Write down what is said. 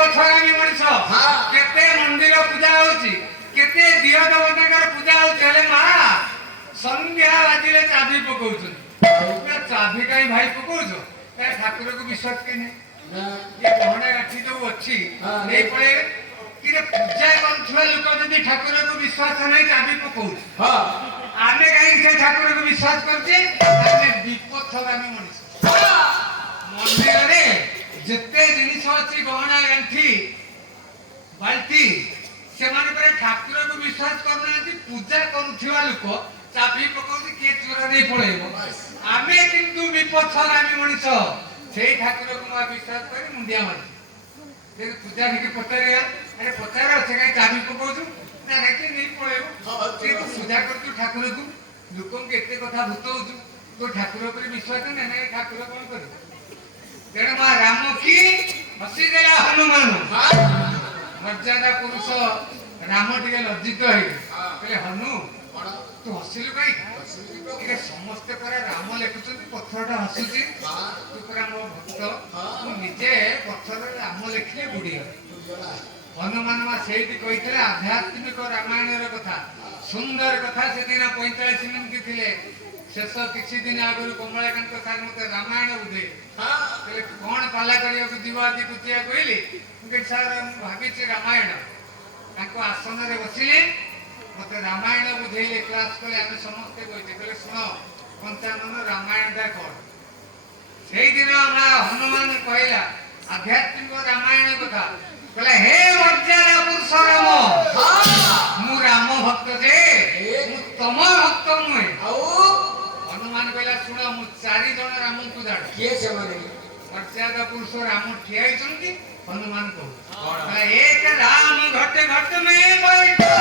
ବିପଥଗାମୀ ମଣିଷ କେତେ ମନ୍ଦିର ପୂଜା ହଉଛି କେତେ ଦିଅ ଦେବତାଙ୍କର ପୂଜା ହଉଛି ହେଲେ ମା ସନ୍ଧ୍ୟା ବାଜିଲେ ଚାବି ପକଉଛନ୍ତି ଚାବି କାହିଁ ଭାଇ ପକଉଛ ଠାକୁରକୁ ବିଶ୍ୱାସ କେହି ନାହିଁ ଏ ଗହଣା ଗାଠି ଯୋଉ ଅଛି ନେଇ ପଳେଇବେ କିରେ ପୂଜା କରୁଥିବା ଲୋକ ଯଦି ଠାକୁରକୁ ବିଶ୍ୱାସ ନାହିଁ ଚାବି ପକଉଛି ଆମେ କାହିଁକି ସେ ଠାକୁରକୁ ବିଶ୍ୱାସ କରୁଛେ ଆମେ ବିପଥଗାମୀ ମଣିଷ ମନ୍ଦିରରେ ଯେତେ ଜିନିଷ ଅଛି ଗହଣା ଗାଣ୍ଠି ବାଲ୍ଟି ସେମାନେ ପରେ ଠାକୁରକୁ ବିଶ୍ୱାସ କରୁନାହାନ୍ତି ପୂଜା କରୁଥିବା ଲୋକ ଚାବି ପକଉଛି କିଏ ଚୋର ନେଇ ପଳେଇବ ଆମେ କିନ୍ତୁ ବିପଥଗାମୀ ମଣିଷ ସେଇ ଠାକୁରକୁ ମୁଁ ବିଶ୍ୱାସ କରି ମୁଣ୍ଡିଆ ମାରୁଛି ପୂଜା ଟିକେ ପଚାରିବା ଆରେ ପଚାର ସେ କାହିଁ ଚାବି ପକଉଛୁ ନା ନାଇଁ ନେଇ ପଳେଇବ ପୂଜା କରୁଛୁ ଠାକୁରକୁ ଲୋକଙ୍କୁ ଏତେ କଥା ଭୂତଉଛୁ ତୋ ଠାକୁର ଉପରେ ବିଶ୍ୱାସ ନା ନାଇଁ ଠାକୁର କଣ କରିବ ତେଣୁ ମା ରାମ କି ହସିଦେଲା ହନୁମାନ ମର୍ଯ୍ୟାଦା ପୁରୁଷ ରାମ ଟିକେ ଲଜ୍ଜିତ ହେଇଗଲେ କହିଲେ ହନୁ ତୁ ହସିଲୁ କାହିଁକି ସମସ୍ତେ ପରା ରାମ ଲେଖୁଛନ୍ତି ପଥରଟା ହସୁଛି ତୁ ପରା ମୋ ଭକ୍ତ ମୁଁ ନିଜେ ପଥରରେ ରାମ ଲେଖିଲେ ବୁଡିଗଲା ହନୁମାନ ମା ସେଇଠି କହିଥିଲେ ଆଧ୍ୟାତ୍ମିକ ରାମାୟଣର କଥା ସୁନ୍ଦର କଥା ସେଦିନ 45 ମିନିଟ ଥିଲେ ଶେଷ କିଛି ଦିନ ଆଗରୁ କମଳାକାନ୍ତ ସାର୍ ମତେ ରାମାୟଣ ବୁଝେ କଣ ପାଲା କରିବାକୁ ଯିବ ଆଜି କୁଚିଆ କହିଲି ସାର୍ ମୁଁ ଭାବିଛି ରାମାୟଣ ତାଙ୍କ ଆସନରେ ବସିଲେ ମତେ ରାମାୟଣ ବୁଝେଇଲେ କ୍ଲାସ କଲେ ଆମେ ସମସ୍ତେ କହିଲେ କହିଲେ ଶୁଣ ପଞ୍ଚାନନ ରାମାୟଣଟା କଣ ସେଇଦିନ ମା ହନୁମାନ କହିଲା ଆଧ୍ୟାତ୍ମିକ ରାମାୟଣ କଥା କହିଲା ହେ ମର୍ଯ୍ୟାଦା ପୁରୁଷ ରାମ ମୁଁ ରାମ ଭକ୍ତ ଯେ ମୁଁ ତମ ଭକ୍ତ ନୁହେଁ ଆଉ ହନୁମାନ କହିଲା ଶୁଣ ମୁଁ 4 ଜଣ ରାମଙ୍କୁ ଜାଣେ କିଏ ସେମାନେ ମର୍ଯ୍ୟାଦା ପୁରୁଷ ରାମ ଠିଆ ହେଇଛନ୍ତି ହନୁମାନ କହୁଛି ଏକ ରାମ ଘଟେ ଘଟ ମେ ବୈଠା